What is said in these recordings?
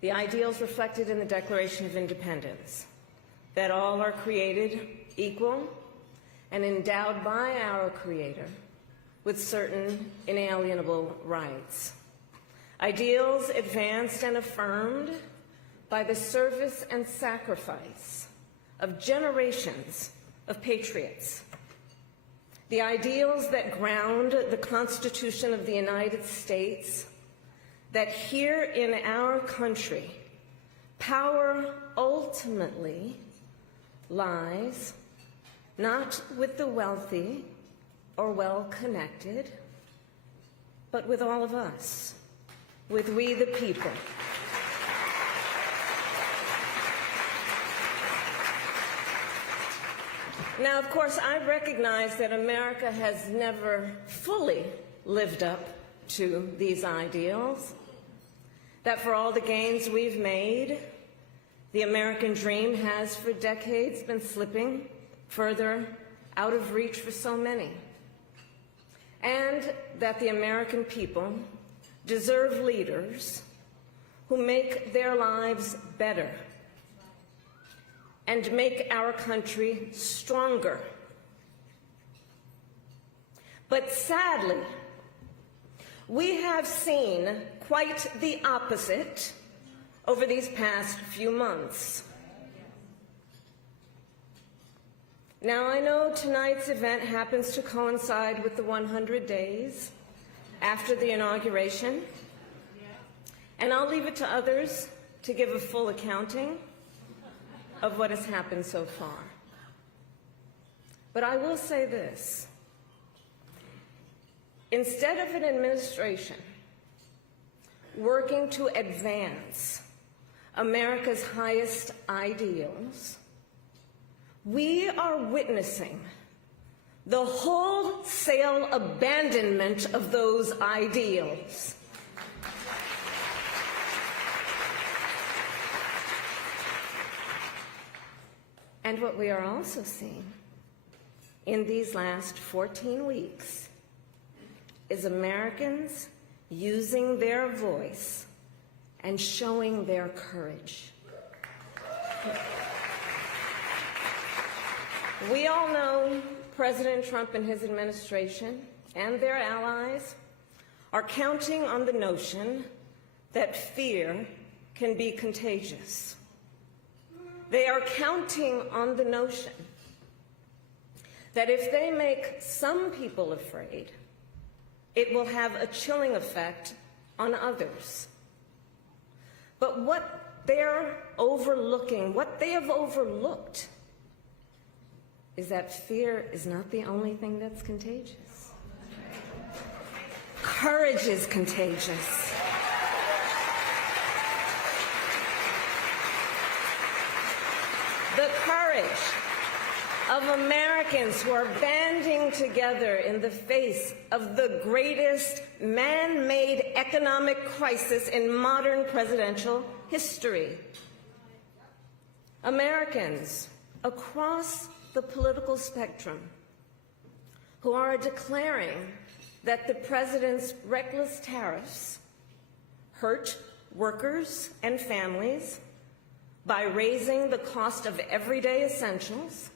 the ideals reflected in the Declaration of Independence, that all are created equal and endowed by our Creator with certain inalienable rights. Ideals advanced and affirmed by the service and sacrifice of generations of patriots. The ideals that ground the Constitution of the United States, that here in our country, power ultimately lies not with the wealthy or well-connected, but with all of us, with we the people. Now, of course, I recognize that America has never fully lived up to these ideals, that for all the gains we've made, the American dream has for decades been slipping further out of reach for so many, and that the American people deserve leaders who make their lives better and make our country stronger. But sadly, we have seen quite the opposite over these past few months. Now, I know tonight's event happens to coincide with the 100 days after the inauguration, and I'll leave it to others to give a full accounting of what has happened so far. But I will say this. Instead of an administration working to advance America's highest ideals, we are witnessing the wholesale abandonment of those ideals. And what we are also seeing in these last 14 weeks is Americans using their voice and showing their courage. We all know President Trump and his administration and their allies are counting on the notion that fear can be contagious. They are counting on the notion that if they make some people afraid, it will have a chilling effect on others. But what they're overlooking, what they have overlooked, is that fear is not the only thing that's contagious. Courage is contagious. The courage of Americans who are banding together in the face of the greatest man-made economic crisis in modern presidential history. Americans across the political spectrum who are declaring that the president's reckless tariffs hurt workers and families by raising the cost of everyday essentials,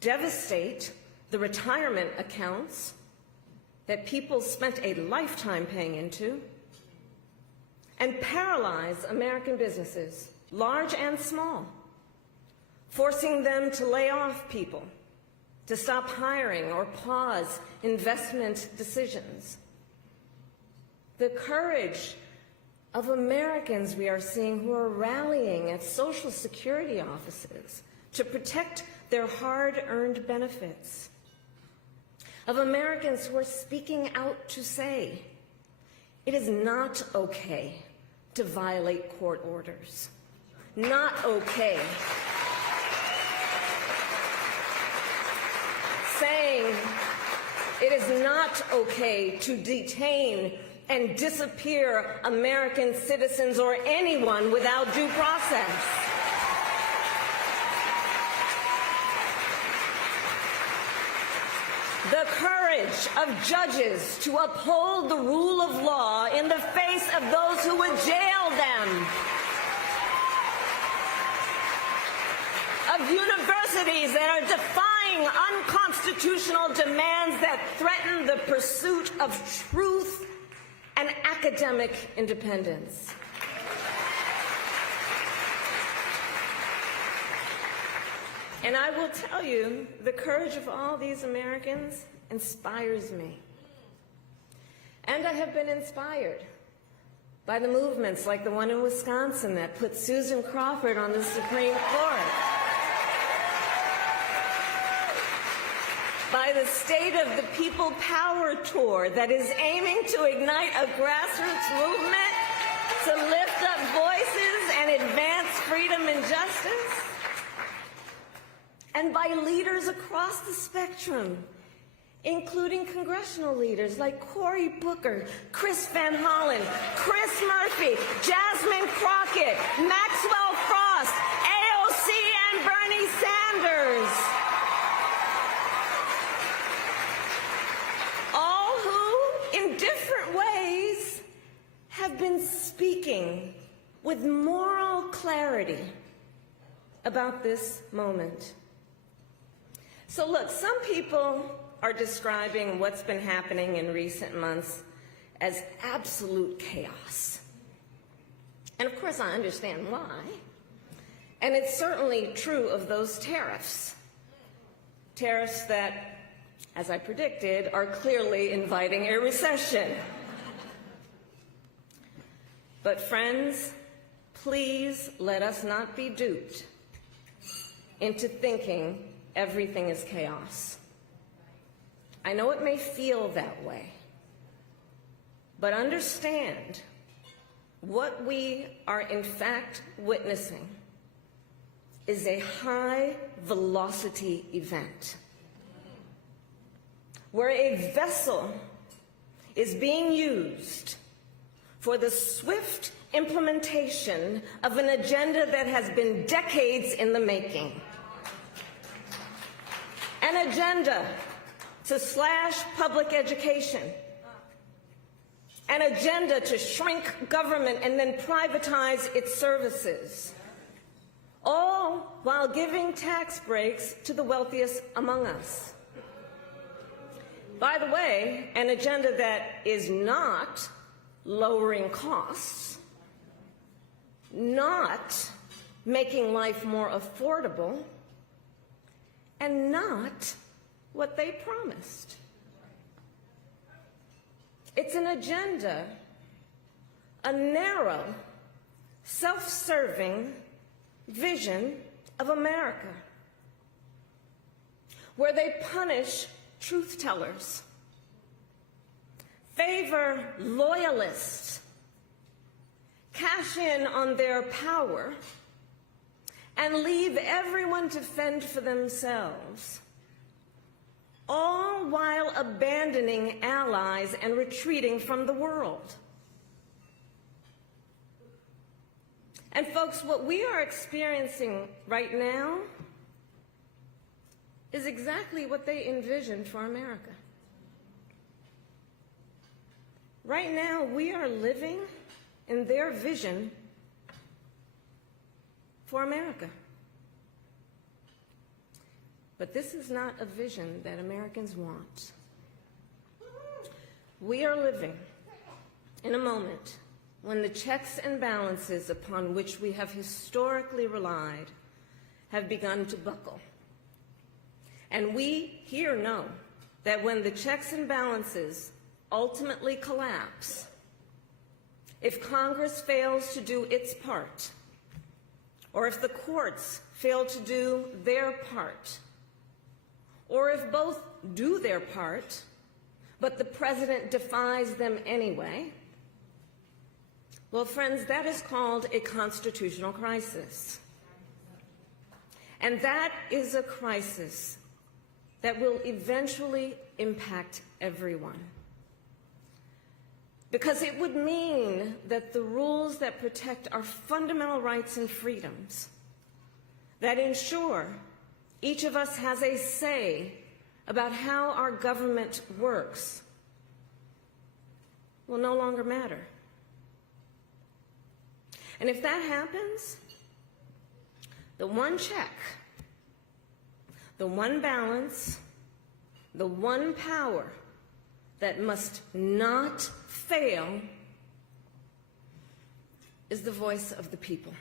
devastate the retirement accounts that people spent a lifetime paying into, and paralyze American businesses, large and small, forcing them to lay off people, to stop hiring or pause investment decisions. The courage of Americans we are seeing who are rallying at Social Security offices to protect their hard-earned benefits. Of Americans who are speaking out to say, it is not okay to violate court orders. Not okay. Saying it is not okay to detain and disappear American citizens or anyone without due process. The courage of judges to uphold the rule of law in the face of those who would jail them. universities that are defying unconstitutional demands that threaten the pursuit of truth and academic independence. And I will tell you, the courage of all these Americans inspires me. And I have been inspired by the movements like the one in Wisconsin that put Susan Crawford on the Supreme Court, by the State of the People Power Tour that is aiming to ignite a grassroots movement to lift up voices and advance freedom and justice, and by leaders across the spectrum, including congressional leaders like Cory Booker, Chris Van Hollen, Chris Murphy, Jasmine Crockett, Maxwell Frost, AOC, and Bernie Sanders. All who, in different ways, have been speaking with moral clarity about this moment. So look, some people are describing what's been happening in recent months as absolute chaos. And of course I understand why. And it's certainly true of those tariffs. Tariffs that, as I predicted, are clearly inviting a recession. But friends, please let us not be duped into thinking everything is chaos. I know it may feel that way, but understand what we are in fact witnessing is a high-velocity event where a vessel is being used for the swift implementation of an agenda that has been decades in the making. An agenda to slash public education, an agenda to shrink government and then privatize its services, all while giving tax breaks to the wealthiest among us. By the way, an agenda that is not lowering costs, not making life more affordable, and not what they promised. It's an agenda, a narrow, self-serving vision of America, where they punish truth tellers, favor loyalists, cash in on their power, and leave everyone to fend for themselves, all while abandoning allies and retreating from the world. And folks, what we are experiencing right now is exactly what they envisioned for America. Right now, we are living in their vision for America. But this is not a vision that Americans want. We are living in a moment when the checks and balances upon which we have historically relied have begun to buckle. And we here know that when the checks and balances ultimately collapse, if Congress fails to do its part, or if the courts fail to do their part, or if both do their part, but the president defies them anyway, well, friends, that is called a constitutional crisis. And that is a crisis that will eventually impact everyone. Because it would mean that the rules that protect our fundamental rights and freedoms, that ensure each of us has a say about how our government works, will no longer matter. And if that happens, the one check the one balance, the one power that must not fail is the voice of the people.